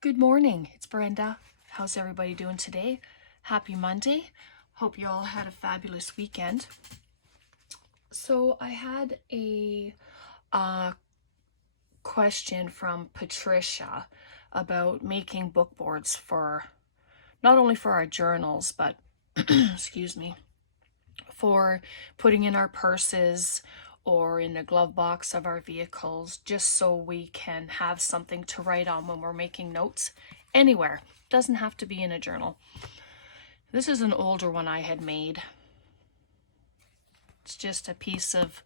Good morning, it's Brenda. How's everybody doing today? Happy Monday. Hope you all had a fabulous weekend. So I had a question from Patricia about making book boards for not only for our journals, but excuse me, for putting in our purses or in the glove box of our vehicles, just so we can have something to write on when we're making notes anywhere. Doesn't have to be in a journal. This is an older one I had made. It's just a piece of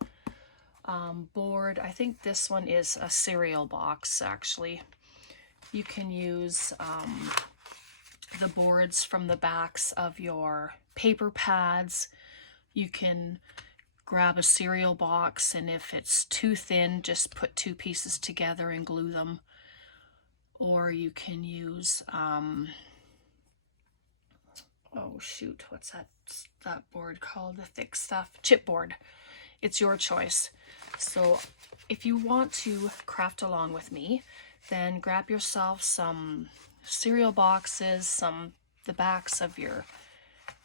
board. I think this one is a cereal box, actually. You can use the boards from the backs of your paper pads. You can grab a cereal box, and if it's too thin, just put two pieces together and glue them. Or you can use oh shoot, what's that board called? The thick stuff, chipboard. It's your choice. So if you want to craft along with me, then grab yourself some cereal boxes, the backs of your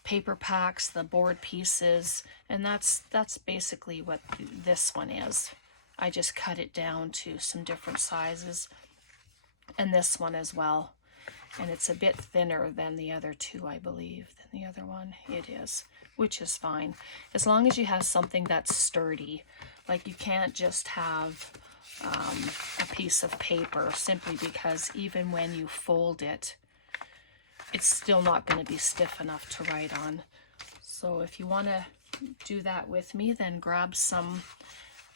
paper packs, the board pieces, and that's basically what this one is. I just cut it down to some different sizes, and this one as well. And it's a bit thinner than the other two, I believe, than the other one. It is, which is fine. As long as you have something that's sturdy. Like, you can't just have a piece of paper, simply because even when you fold it, it's still not going to be stiff enough to write on. So if you want to do that with me, then grab some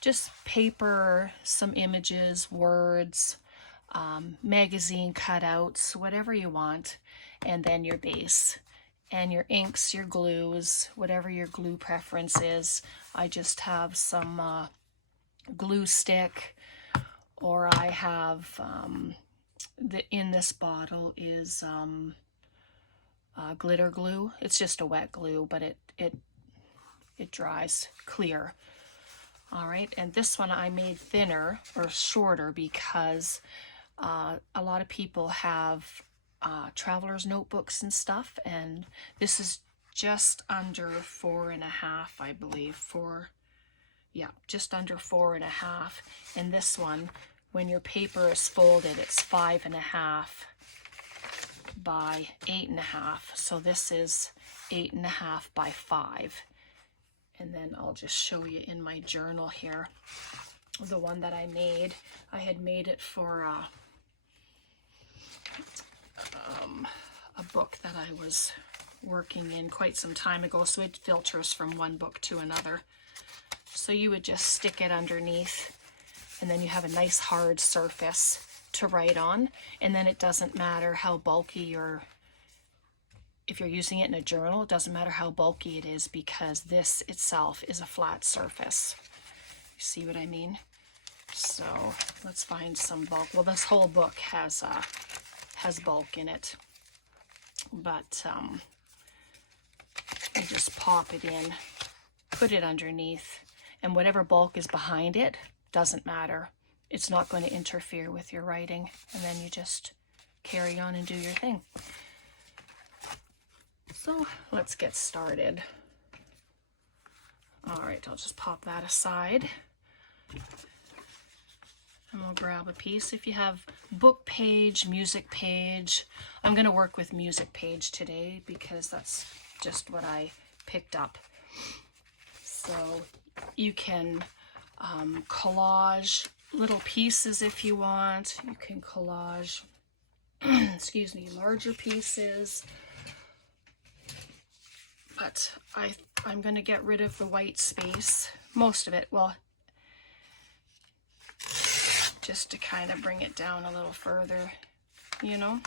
just paper, some images, words, magazine cutouts, whatever you want, and then your base and your inks, your glues, whatever your glue preference is. I just have some glue stick, or I have in this bottle is glitter glue. It's just a wet glue, but it dries clear. All right, and this one I made thinner or shorter because a lot of people have traveler's notebooks and stuff, and this is just under 4.5, I believe. Just under 4.5. And this one, when your paper is folded, it's 5.5 by 8.5. So this is 8.5 by 5. And then I'll just show you in my journal here the one that I made. I had made it for a book that I was working in quite some time ago, so it filters from one book to another. So you would just stick it underneath, and then you have a nice hard surface to write on, and then it doesn't matter how bulky if you're using it in a journal, it doesn't matter how bulky it is, because this itself is a flat surface. You see what I mean? So let's find some bulk. Well, this whole book has bulk in it, but I just pop it in, put it underneath, and whatever bulk is behind it doesn't matter. It's not going to interfere with your writing, and then you just carry on and do your thing. So let's get started. All right, I'll just pop that aside. And we'll grab a piece. If you have book page, music page, I'm going to work with music page today because that's just what I picked up. So you can collage little pieces if you want. You can collage, excuse me, larger pieces. But I'm going to get rid of the white space, most of it. Well, just to kind of bring it down a little further, you know.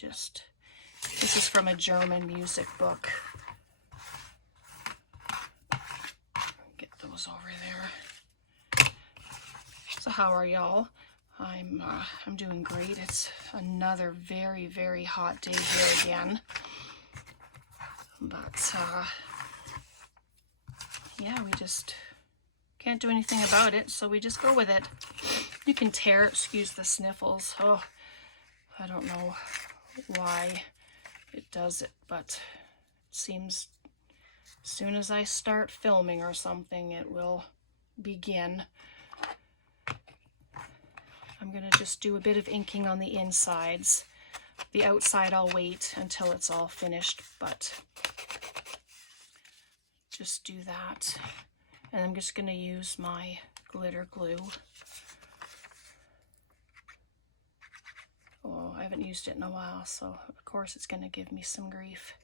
This is from a German music book. Get those over there. So how are y'all? I'm doing great. It's another very, very hot day here again. But yeah, we just can't do anything about it, so we just go with it. You can tear, excuse the sniffles. Oh, I don't know why it does it, but it seems as soon as I start filming or something, it will begin. I'm going to just do a bit of inking on the insides. The outside I'll wait until it's all finished, but just do that. And I'm just going to use my glitter glue. Oh, I haven't used it in a while, so of course it's going to give me some grief.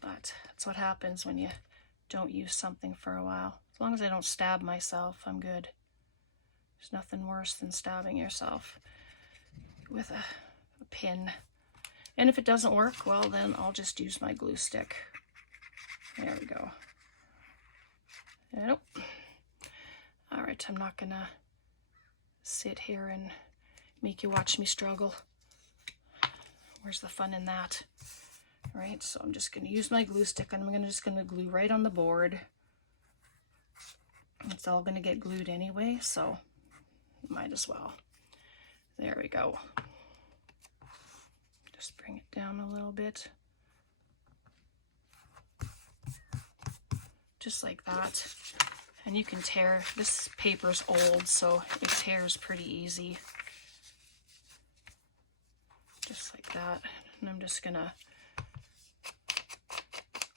But that's what happens when you don't use something for a while. As long as I don't stab myself, I'm good. There's nothing worse than stabbing yourself with a pin. And if it doesn't work, well, then I'll just use my glue stick. There we go. Nope. All right, I'm not gonna sit here and make you watch me struggle. Where's the fun in that? All right, so I'm just gonna use my glue stick and I'm just gonna glue right on the board. It's all gonna get glued anyway, so might as well. There we go. Just bring it down a little bit. Just like that. And you can tear, this paper's old, so it tears pretty easy. Just like that. And I'm just gonna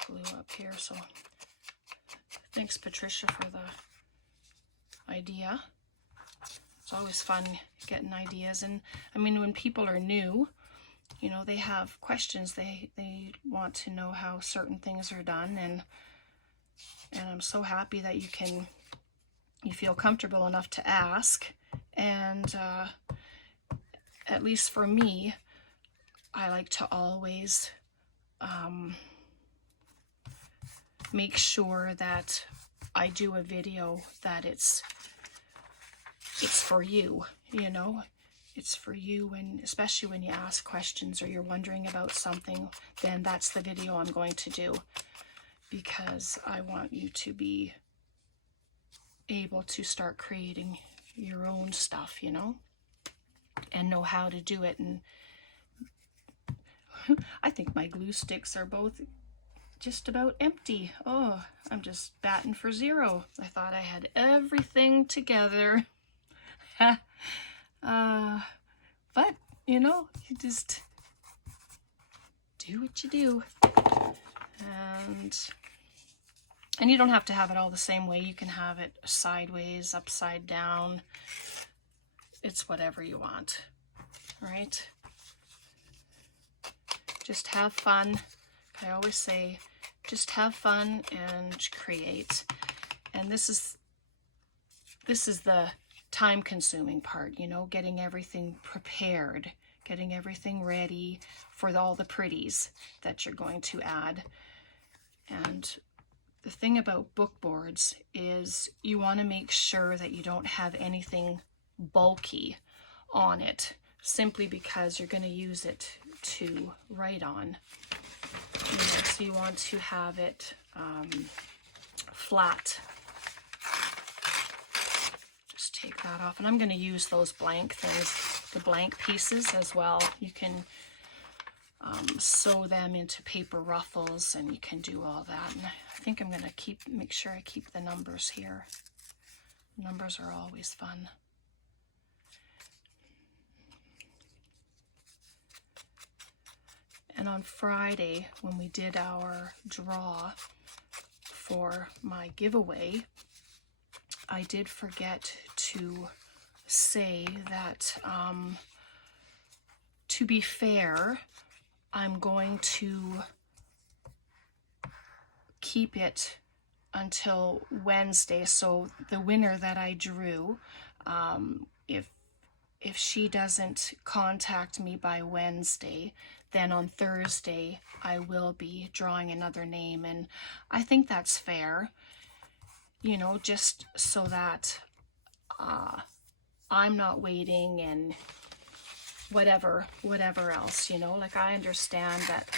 glue up here. So thanks, Patricia, for the idea. It's always fun getting ideas. And I mean, when people are new, you know, they have questions. They want to know how certain things are done, and I'm so happy that you feel comfortable enough to ask. And at least for me, I like to always make sure that I do a video that it's for you, you know. It's for you, and especially when you ask questions or you're wondering about something, then that's the video I'm going to do, because I want you to be able to start creating your own stuff, you know, and know how to do it. And I think my glue sticks are both just about empty. Oh, I'm just batting for zero. I thought I had everything together. But, you know, you just do what you do. And you don't have to have it all the same way. You can have it sideways, upside down. It's whatever you want, right? Just have fun. I always say, just have fun and create. And this is the time-consuming part, you know, getting everything prepared, getting everything ready for all the pretties that you're going to add. And the thing about book boards is you want to make sure that you don't have anything bulky on it, simply because you're going to use it to write on. You know, so you want to have it flat. Just take that off, and I'm going to use those blank things, the blank pieces as well. You can sew them into paper ruffles, and you can do all that. And I think I'm going to make sure I keep the numbers here. Numbers are always fun. And on Friday, when we did our draw for my giveaway, I did forget to say that, to be fair, I'm going to keep it until Wednesday. So the winner that I drew, if she doesn't contact me by Wednesday, then on Thursday I will be drawing another name. And I think that's fair, you know, just so that I'm not waiting and whatever else, you know. Like, I understand that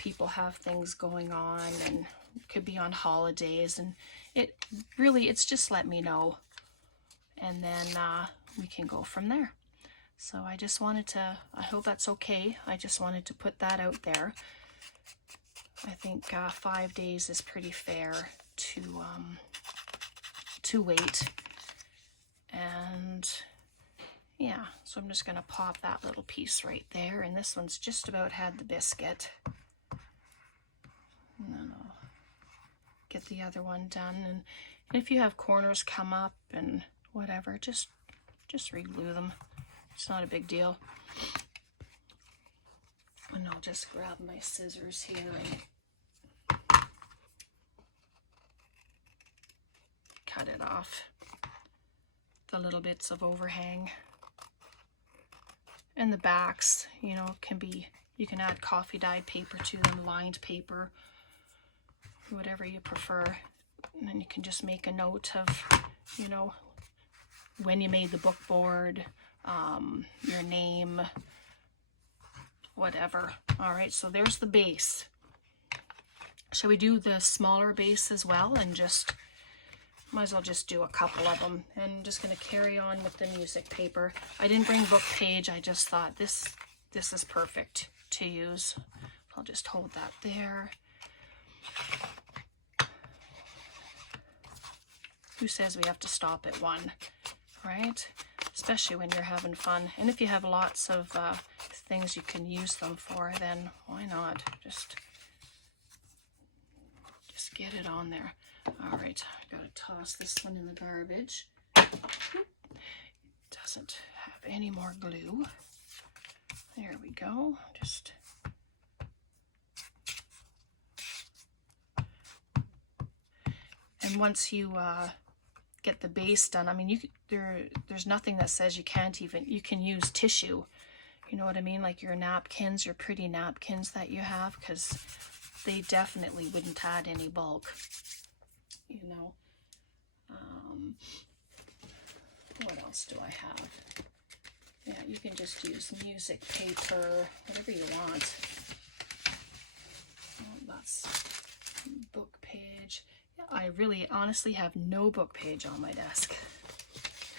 people have things going on and could be on holidays, and it's just let me know, and then we can go from there. So I just wanted to, I hope that's okay. I just wanted to put that out there. I think 5 days is pretty fair to wait. And yeah, so I'm just going to pop that little piece right there. And this one's just about had the biscuit. And then I'll get the other one done. And if you have corners come up and whatever, just re-glue them. It's not a big deal. And I'll just grab my scissors here and cut it off, the little bits of overhang. And the backs, you know, can be, you can add coffee dyed paper to them, lined paper, whatever you prefer. And then you can just make a note of, you know, when you made the book board, your name, whatever. All right, so there's the base. Shall we do the smaller base as well? And just, might as well just do a couple of them. And I'm just going to carry on with the music paper. I didn't bring book page. I just thought this is perfect to use. I'll just hold that there. Who says we have to stop at one, right? Especially when you're having fun. And if you have lots of things you can use them for, then why not? Just get it on there. All right, I gotta toss this one in the garbage. Doesn't have any more glue. There we go. Just and once you get the base done, I mean, there's nothing that says you can't even, you can use tissue. You know what I mean? Like your napkins, your pretty napkins that you have, because they definitely wouldn't add any bulk. You know, what else do I have? Yeah, you can just use music paper, whatever you want. Oh, that's book page. Yeah, I really honestly have no book page on my desk.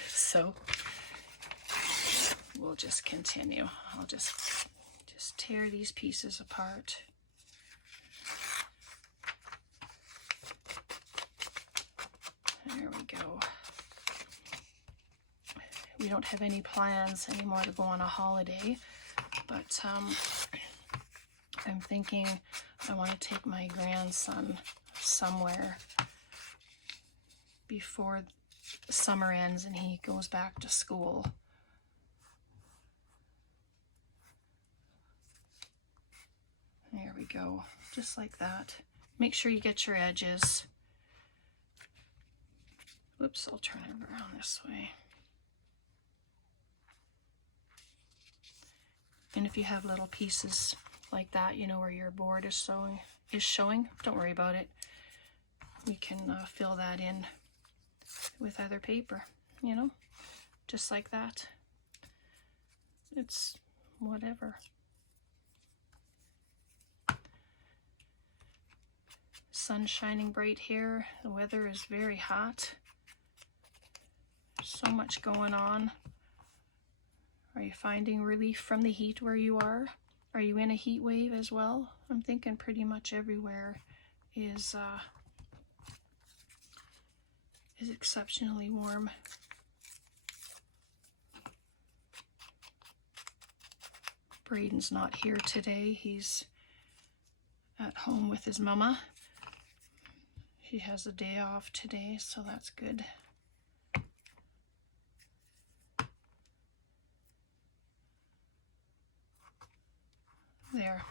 So we'll just continue. I'll just tear these pieces apart. There we go. We don't have any plans anymore to go on a holiday, but I'm thinking I want to take my grandson somewhere before summer ends and he goes back to school. There we go, just like that. Make sure you get your edges. Whoops, I'll turn it around this way. And if you have little pieces like that, you know, where your board is showing, don't worry about it. We can fill that in with other paper, you know, just like that. It's whatever. Sun shining bright here. The weather is very hot. So much going on. Are you finding relief from the heat where you are? Are you in a heat wave as well? I'm thinking pretty much everywhere is exceptionally warm. Braden's not here today. He's at home with his mama. He has a day off today, so that's good. There,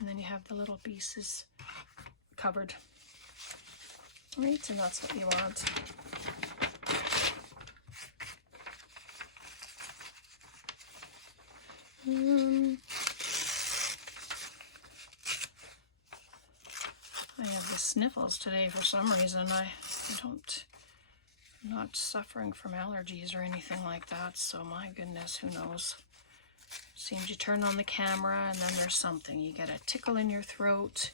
and then you have the little pieces covered. Right, and that's what you want. I have the sniffles today for some reason. I'm not suffering from allergies or anything like that, so my goodness, who knows. Seems you turn on the camera and then there's something. You get a tickle in your throat,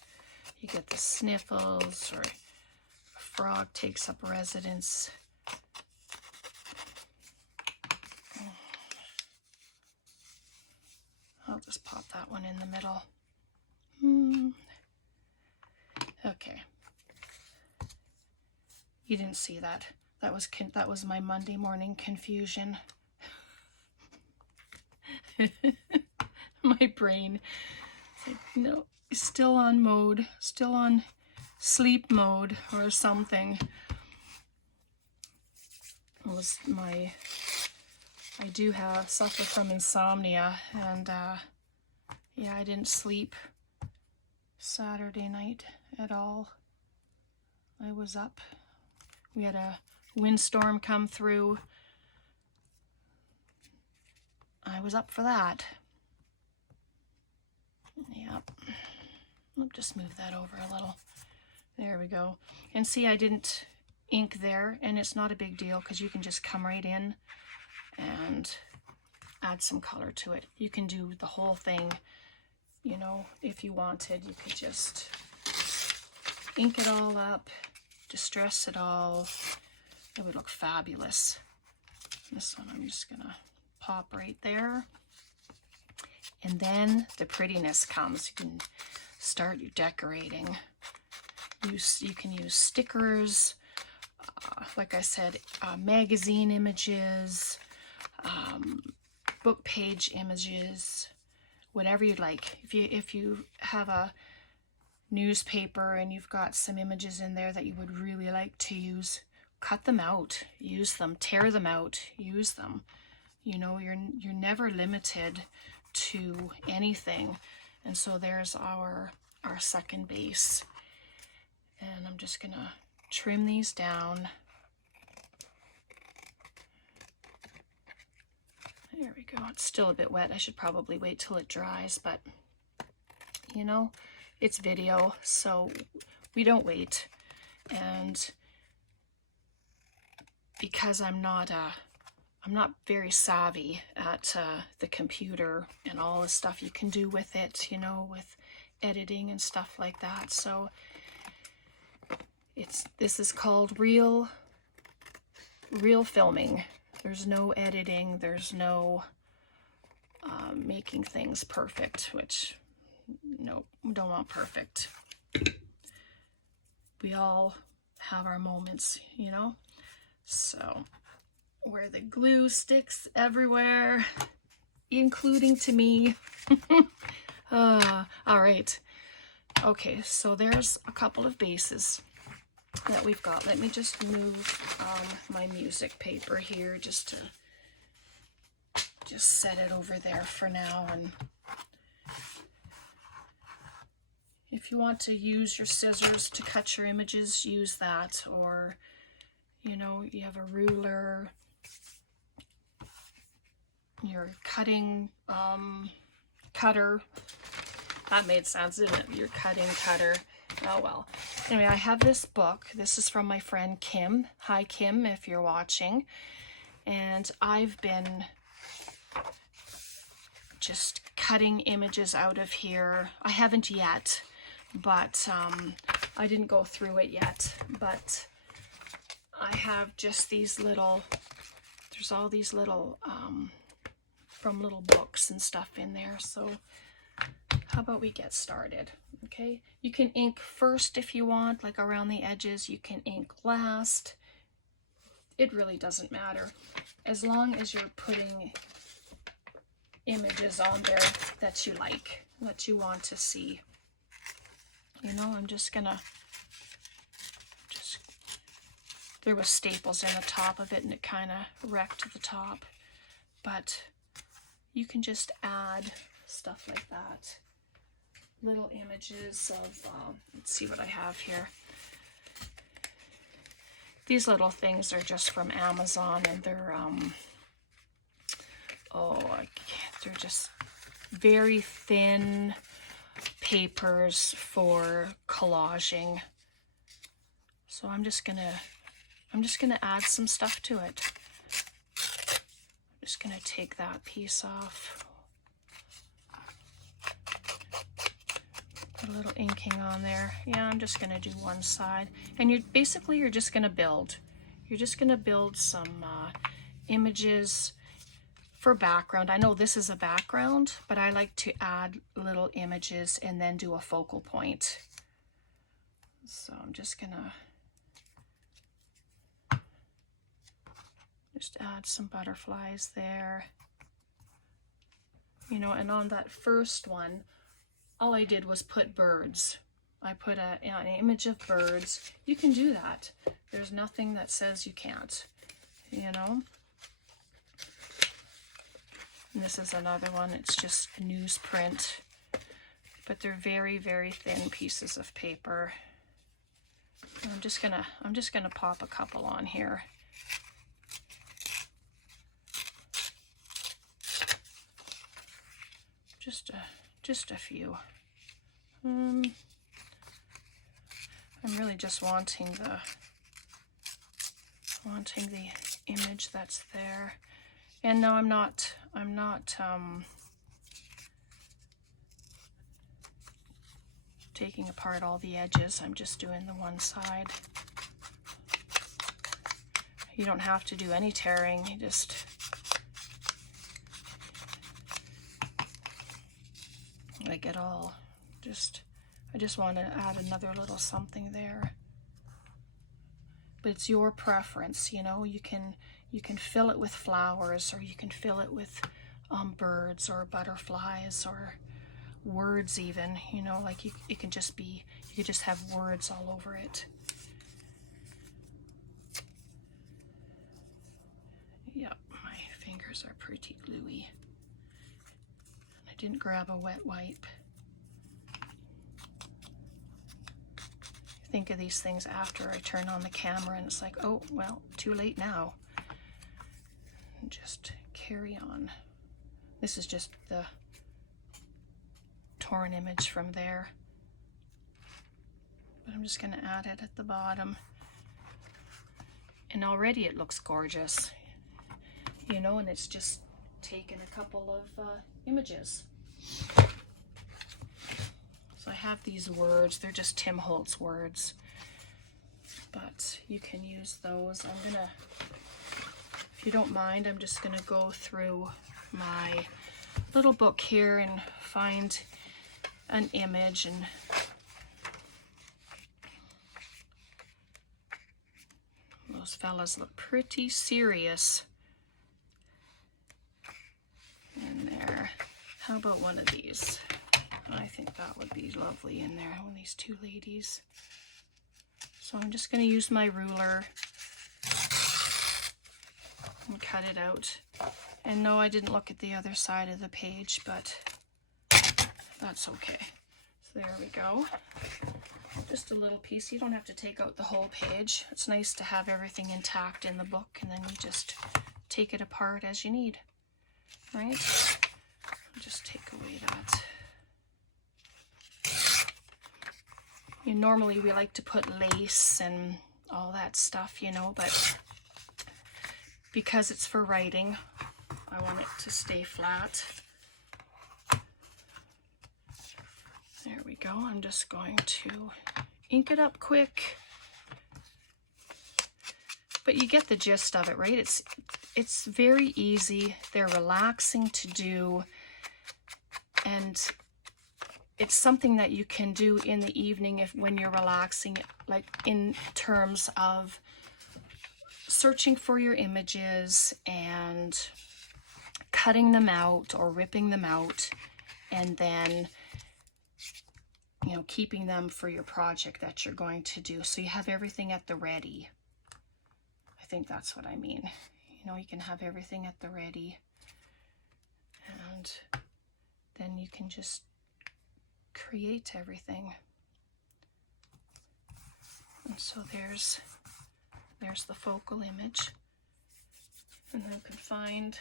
you get the sniffles, or a frog takes up residence. I'll just pop that one in the middle. Okay. You didn't see that. That was my Monday morning confusion. My brain, it's like, no, still on mode, still on sleep mode or something. It was I do suffer from insomnia, and yeah, I didn't sleep Saturday night at all. I was up. We had a windstorm come through. I was up for that. Yep. I'll just move that over a little. There we go. And see, I didn't ink there, and it's not a big deal because you can just come right in and add some color to it. You can do the whole thing, you know, if you wanted. You could just ink it all up, distress it all. It would look fabulous. This one I'm just gonna pop right there. And then the prettiness comes. You can start your decorating. You can use stickers, like I said, magazine images, book page images, whatever you'd like. If you have a newspaper and you've got some images in there that you would really like to use, cut them out, use them, tear them out, use them. You know, you're never limited to anything. And so there's our second base. And I'm just gonna trim these down. There we go. It's still a bit wet. I should probably wait till it dries, but you know, it's video, so we don't wait. And because I'm not very savvy at the computer and all the stuff you can do with it, you know, with editing and stuff like that. So this is called real filming. There's no editing. There's no making things perfect, which no, we don't want perfect. We all have our moments, you know. So where the glue sticks everywhere, including to me. All right. Okay, so there's a couple of bases that we've got. Let me just move my music paper here just to set it over there for now. And if you want to use your scissors to cut your images, use that. Or, you know, you have a ruler, your cutting cutter. That made sense, didn't it? Your cutting cutter. Oh well. Anyway, I have this book. This is from my friend Kim. Hi Kim, if you're watching. And I've been just cutting images out of here. I haven't yet, but I didn't go through it yet. But I have just these little, there's all these little, from little books and stuff in there. So how about we get started? Okay, you can ink first if you want, like around the edges. You can ink last. It really doesn't matter, as long as you're putting images on there that you like, that you want to see. You know, I'm just gonna, there was staples in the top of it and it kind of wrecked the top, but you can just add stuff like that. Little images of, let's see what I have here. These little things are just from Amazon, and they're, they're just very thin papers for collaging. So I'm just gonna add some stuff to it. I'm just gonna take that piece off. Put a little inking on there. Yeah, I'm just gonna do one side. And you're just gonna build. You're just gonna build some images for background. I know this is a background, but I like to add little images and then do a focal point. So I'm just gonna just add some butterflies there. You know, and on that first one, all I did was put birds. I put an image of birds. You can do that. There's nothing that says you can't, you know. And this is another one. It's just newsprint, but they're very, very thin pieces of paper. And I'm just gonna pop a couple on here. Just a few. I'm really just wanting the image that's there. And no, I'm not taking apart all the edges. I'm just doing the one side. You don't have to do any tearing. You just like it all. I just want to add another little something there. But it's your preference, you know. You can fill it with flowers, or you can fill it with birds or butterflies or words even, you know, like it can just be, you could just have words all over it. Yep, my fingers are pretty gluey. I didn't grab a wet wipe. Think of these things after I turn on the camera and it's like, oh, well, too late now. Just carry on. This is just the torn image from there. But I'm just going to add it at the bottom. And already it looks gorgeous. You know, and it's just taken a couple of images. So I have these words. They're just Tim Holtz words. But you can use those. I'm going to, if you don't mind, I'm just going to go through my little book here and find an image, and those fellas look pretty serious in there. How about one of these? I think that would be lovely in there, one of these two ladies. So I'm just going to use my ruler and cut it out. And no, I didn't look at the other side of the page, but that's okay. So there we go. Just a little piece. You don't have to take out the whole page. It's nice to have everything intact in the book, and then you just take it apart as you need, right? I'll just take away that. You know, normally we like to put lace and all that stuff, you know, but because it's for writing, I want it to stay flat. There we go. I'm just going to ink it up quick. But you get the gist of it, right? It's very easy. They're relaxing to do. And it's something that you can do in the evening when you're relaxing, like in terms of searching for your images and cutting them out or ripping them out, and then, you know, keeping them for your project that you're going to do. So you have everything at the ready. I think that's what I mean. You know, you can have everything at the ready, and then you can just create everything. And so there's the focal image. And then you can find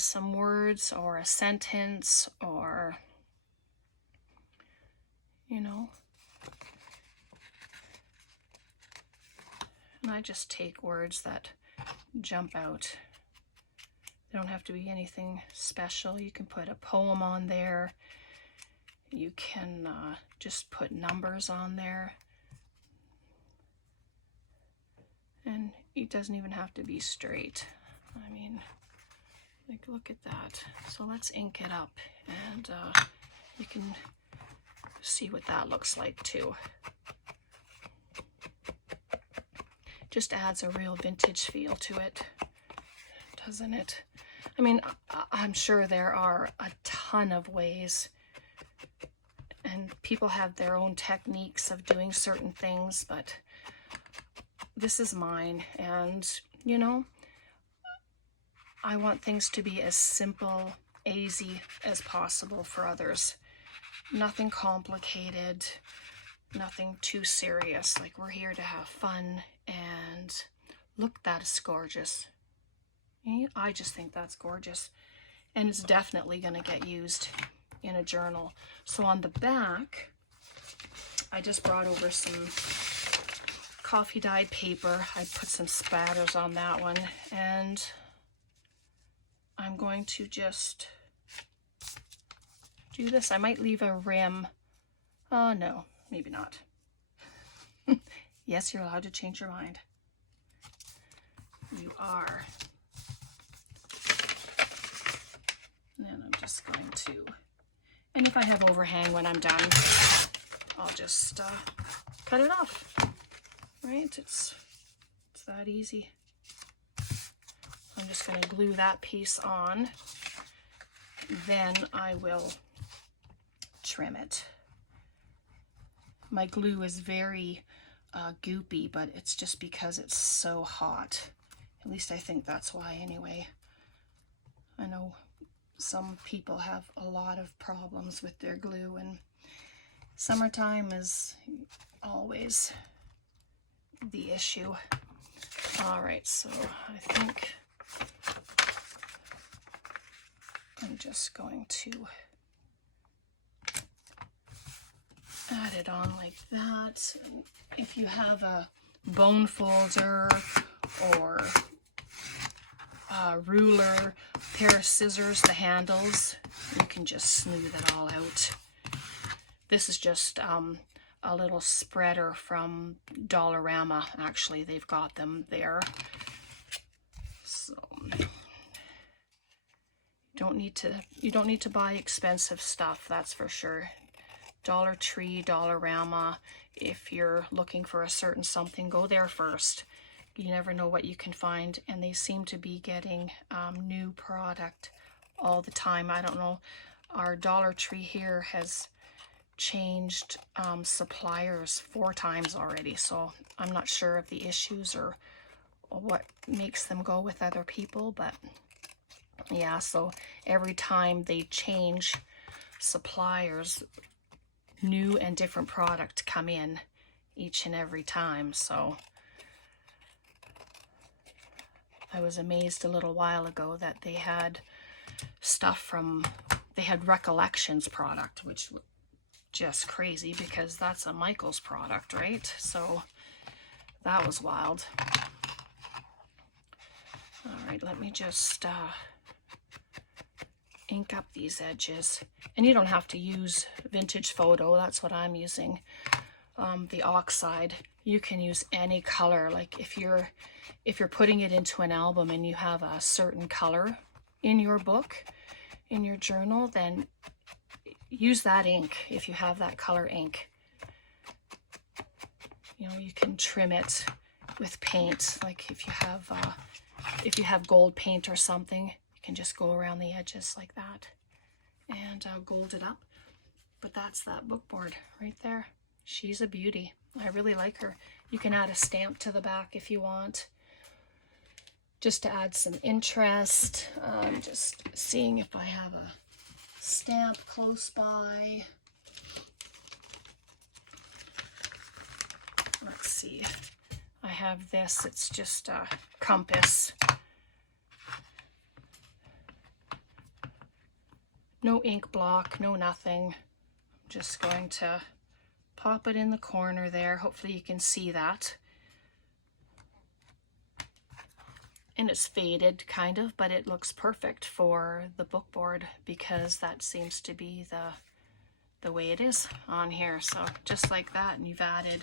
some words or a sentence, or, you know. And I just take words that jump out. They don't have to be anything special. You can put a poem on there. You can just put numbers on there. And it doesn't even have to be straight. I mean, like, look at that. So let's ink it up, and you can see what that looks like too. Just adds a real vintage feel to it, doesn't it? I mean, I'm sure there are a ton of ways, and people have their own techniques of doing certain things, but this is mine, and you know, I want things to be as simple, easy as possible for others. Nothing complicated, nothing too serious. Like, we're here to have fun, and look, that is gorgeous. I just think that's gorgeous, and it's definitely going to get used in a journal. So on the back, I just brought over some coffee dyed paper. I put some spatters on that one, and I'm going to just do this. I might leave a rim. Oh no, maybe not. Yes, you're allowed to change your mind. You are. And then I'm just going to, and if I have overhang when I'm done, I'll just cut it off. Right? It's that easy. I'm just going to glue that piece on. Then I will trim it. My glue is very goopy, but it's just because it's so hot. At least I think that's why anyway. I know some people have a lot of problems with their glue, and summertime is always the issue. All right, so I think I'm just going to add it on like that. If you have a bone folder or a ruler, pair of scissors, the handles, you can just smooth it all out. This is just a little spreader from Dollarama. Actually, they've got them there. So you don't need to buy expensive stuff, that's for sure. Dollar Tree, Dollarama, if you're looking for a certain something, go there first. You never know what you can find, and they seem to be getting new product all the time. I don't know, our Dollar Tree here has changed suppliers 4 times already, so I'm not sure of the issues or what makes them go with other people, but yeah, so every time they change suppliers, new and different product come in each and every time. So I was amazed a little while ago that they had stuff from, they had Recollections product, which was just crazy because that's a Michael's product, right? So that was wild. All right, let me just ink up these edges. And you don't have to use Vintage Photo, that's what I'm using. The oxide, you can use any color. Like if you're putting it into an album and you have a certain color in your book, in your journal, then use that ink if you have that color ink. You know, you can trim it with paint. Like if you have gold paint or something, you can just go around the edges like that and gold it up. But that's that book board right there. She's a beauty. I really like her. You can add a stamp to the back if you want, just to add some interest. Just seeing if I have a stamp close by. Let's see. I have this. It's just a compass. No ink block, no nothing. I'm just going to pop it in the corner there. Hopefully you can see that. And it's faded kind of, but it looks perfect for the book board because that seems to be the way it is on here. So just like that, and you've added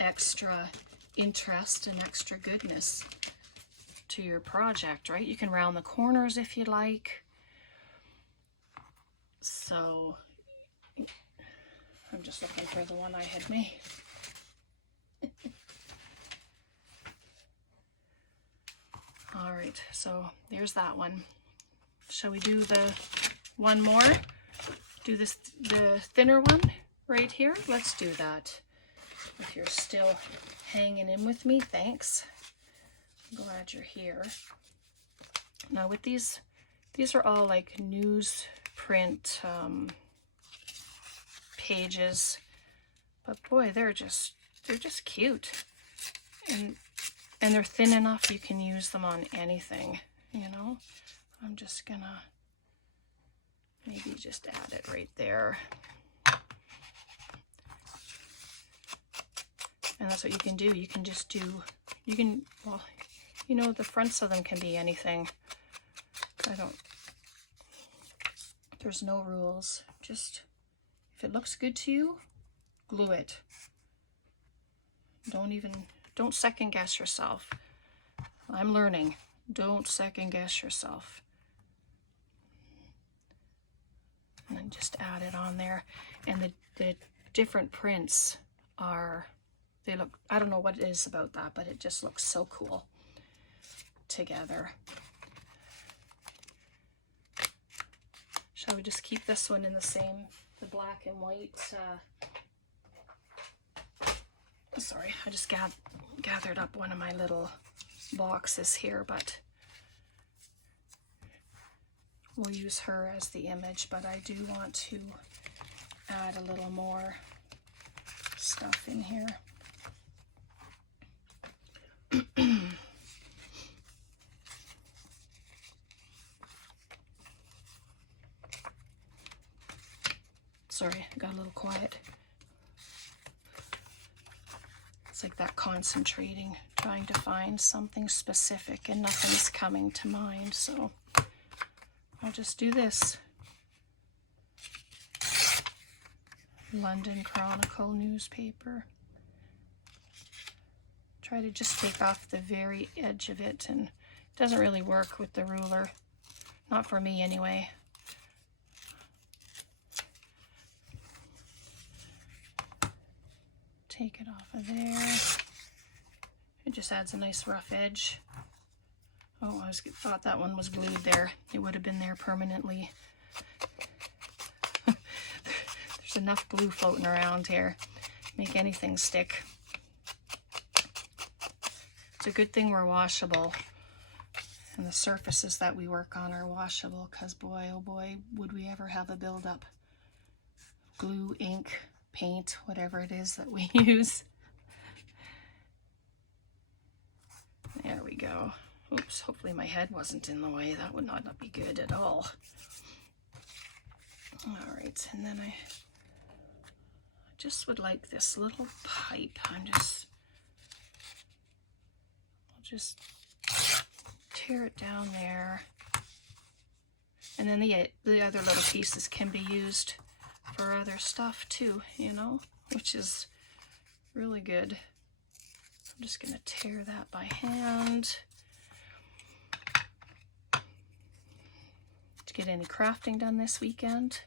extra interest and extra goodness. to your project, right? You can round the corners if you like. So I'm just looking for the one I had made. All right, so there's that one. Shall we do the one more? Do this, the thinner one right here? Let's do that. If you're still hanging in with me, thanks. I'm glad you're here. Now with these are all like newsprint pages, but boy, they're just cute, and they're thin enough you can use them on anything, you know. I'm just gonna maybe just add it right there. And that's what you can do. You can just do, you can, well, you know, the fronts of them can be anything. There's no rules. Just, if it looks good to you, glue it. Don't second guess yourself. I'm learning. Don't second guess yourself. And then just add it on there. And the different prints are, they look, I don't know what it is about that, but it just looks so cool together. Shall we just keep this one in the same, the black and white? Sorry, I just gathered up one of my little boxes here, but we'll use her as the image, but I do want to add a little more stuff in here. Sorry, I got a little quiet. It's like that concentrating, trying to find something specific and nothing's coming to mind, so I'll just do this. London Chronicle newspaper. Try to just take off the very edge of it, and it doesn't really work with the ruler. Not for me anyway. Take it off of there. It just adds a nice rough edge. Oh, I thought that one was glued there. It would have been there permanently. There's enough glue floating around here. Make anything stick. It's a good thing we're washable. And the surfaces that we work on are washable, because boy, oh boy, would we ever have a buildup. Glue, ink, paint, whatever it is that we use. There we go. Oops, hopefully my head wasn't in the way. That would not be good at all. All right, and then I just would like this little pipe. I'll just tear it down there. And then the other little pieces can be used for other stuff too, you know, which is really good. I'm just gonna tear that by hand. To get any crafting done this weekend.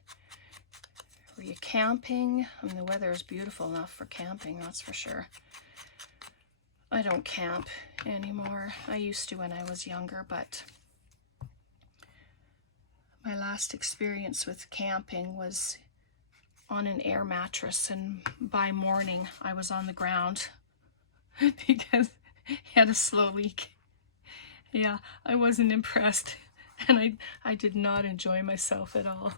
Were you camping? I mean, the weather is beautiful enough for camping, that's for sure. I don't camp anymore. I used to when I was younger, but my last experience with camping was on an air mattress, and by morning I was on the ground because I had a slow leak. Yeah, I wasn't impressed, and I did not enjoy myself at all.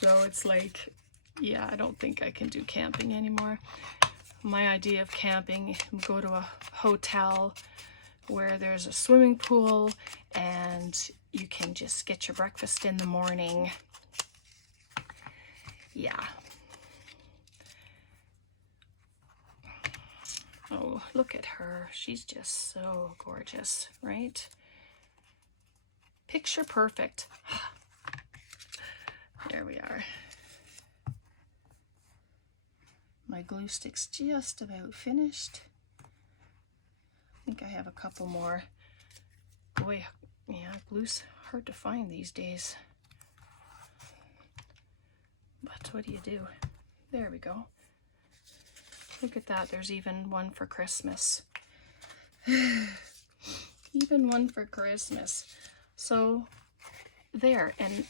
So it's like, yeah, I don't think I can do camping anymore. My idea of camping, go to a hotel where there's a swimming pool and you can just get your breakfast in the morning. Yeah. Oh, look at her. She's just so gorgeous, right? Picture perfect. There we are. My glue stick's just about finished. I think I have a couple more boy, yeah, glue's hard to find these days. But what do you do? There we go. Look at that, there's even one for Christmas. Even one for Christmas. So there, and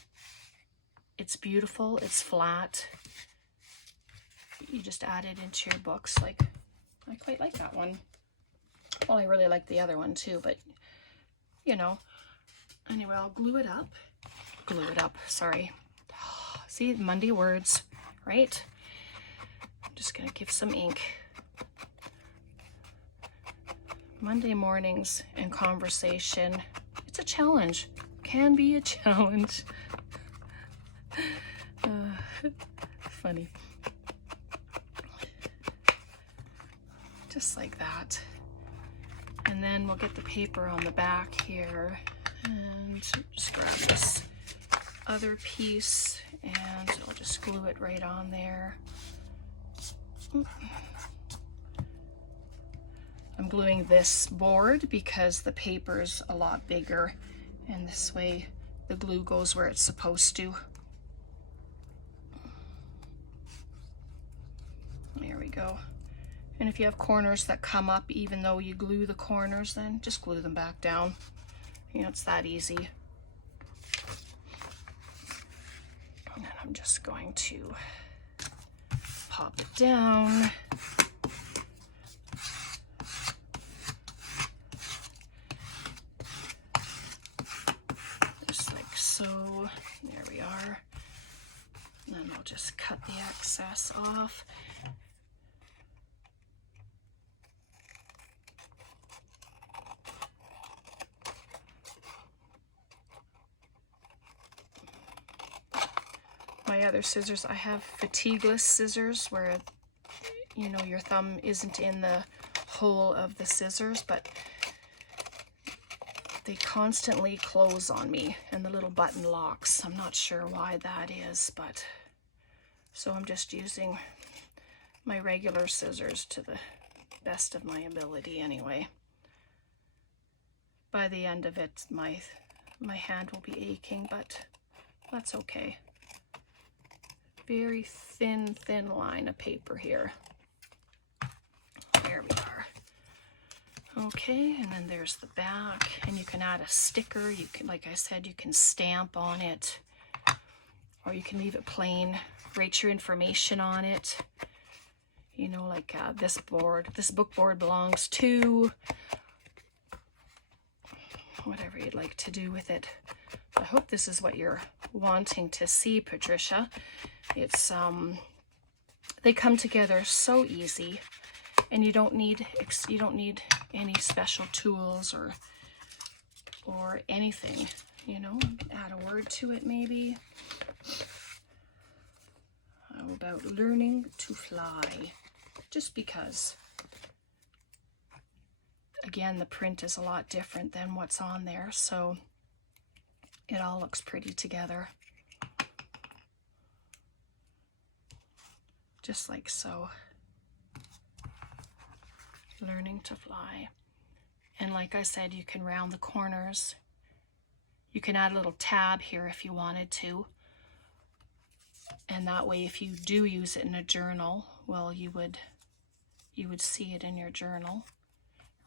it's beautiful, it's flat. You just add it into your books. Like, I quite like that one. Well, I really like the other one too, but you know. Anyway, I'll glue it up. Glue it up, sorry. See, Monday words, right? I'm just gonna give some ink. Monday mornings and conversation. It's a challenge. Can be a challenge. Funny. Just like that. And then we'll get the paper on the back here and just grab this other piece and I'll just glue it right on there. I'm gluing this board because the paper's a lot bigger and this way the glue goes where it's supposed to. There we go. And if you have corners that come up even though you glue the corners, then just glue them back down. You know, it's that easy. And I'm just going to pop it down. Just like so. There we are. And then I'll just cut the excess off. My other scissors, I have fatigueless scissors where, you know, your thumb isn't in the hole of the scissors, but they constantly close on me and the little button locks. I'm not sure why that is, but so I'm just using my regular scissors to the best of my ability anyway. By the end of it, my hand will be aching, but that's okay. Very thin line of paper here. There we are. Okay, and then there's the back, and you can add a sticker. You can, like I said, you can stamp on it, or you can leave it plain, write your information on it. You know, like this book board belongs to, whatever you'd like to do with it. I hope this is what you're wanting to see, Patricia. It's they come together so easy, and you don't need any special tools or anything. You know, add a word to it maybe. How about learning to fly? Just because, again, the print is a lot different than what's on there, so it all looks pretty together. Just like so. Learning to fly. And like I said, you can round the corners. You can add a little tab here if you wanted to. And that way, if you do use it in a journal, well, you would see it in your journal,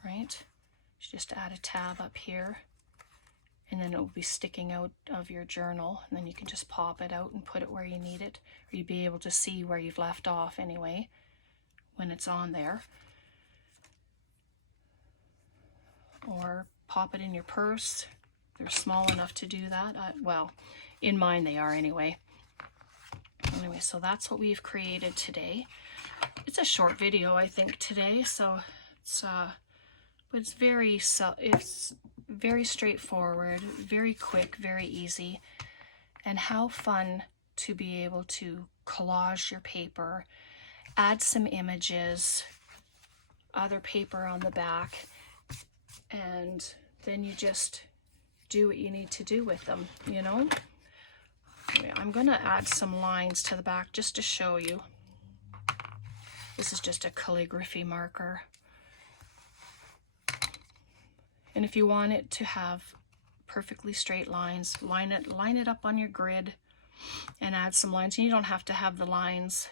right? You just add a tab up here, and then it will be sticking out of your journal, and then you can just pop it out and put it where you need it, or you'd be able to see where you've left off anyway when it's on there. Or pop it in your purse. They're small enough to do that. Well, in mine they are anyway. Anyway, so that's what we've created today. It's a short video, I think, today, so it's very straightforward, very quick, very easy. And how fun to be able to collage your paper, add some images, other paper on the back, and then you just do what you need to do with them, you know? I'm going to add some lines to the back just to show you. This is just a calligraphy marker. And if you want it to have perfectly straight lines. Line it up on your grid and add some lines. And you don't have to have the lines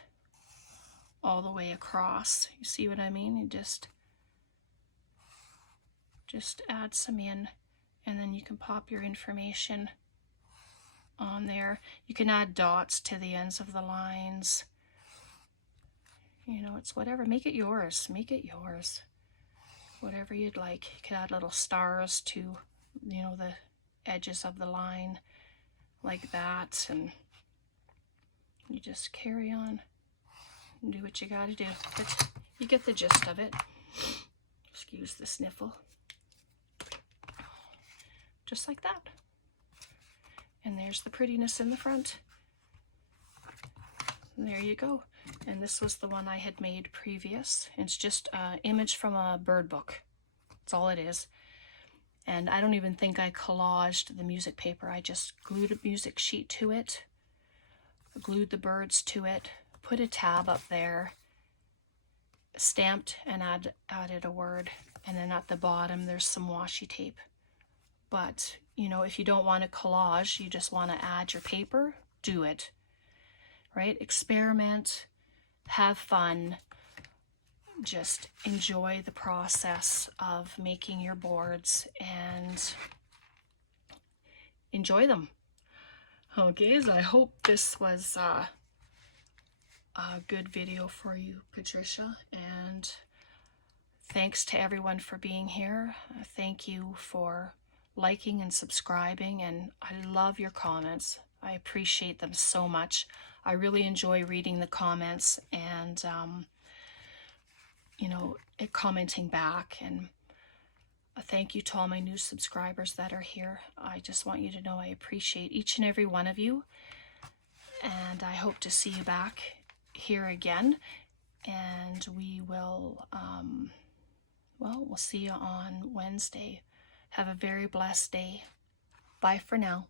all the way across. You see what I mean? You just add some in, and then you can pop your information on there. You can add dots to the ends of the lines. You know, it's whatever. Make it yours. Make it yours. Whatever you'd like. You can add little stars to, you know, the edges of the line like that, and you just carry on and do what you gotta do. But you get the gist of it. Excuse the sniffle. Just like that. And there's the prettiness in the front. And there you go. And this was the one I had made previous. It's just an image from a bird book. That's all it is. And I don't even think I collaged the music paper. I just glued a music sheet to it, glued the birds to it, put a tab up there, stamped and added a word. And then at the bottom, there's some washi tape. But, you know, if you don't want to collage, you just want to add your paper, do it, right? Experiment, have fun, just enjoy the process of making your boards and enjoy them. Okay, so I hope this was a good video for you, Patricia, and thanks to everyone for being here. Thank you for liking and subscribing, and I love your comments. I appreciate them so much. I really enjoy reading the comments and you know, commenting back, and a thank you to all my new subscribers that are here. I just want you to know I appreciate each and every one of you, and I hope to see you back here again, and we will well, we'll see you on Wednesday. Have a very blessed day. Bye for now.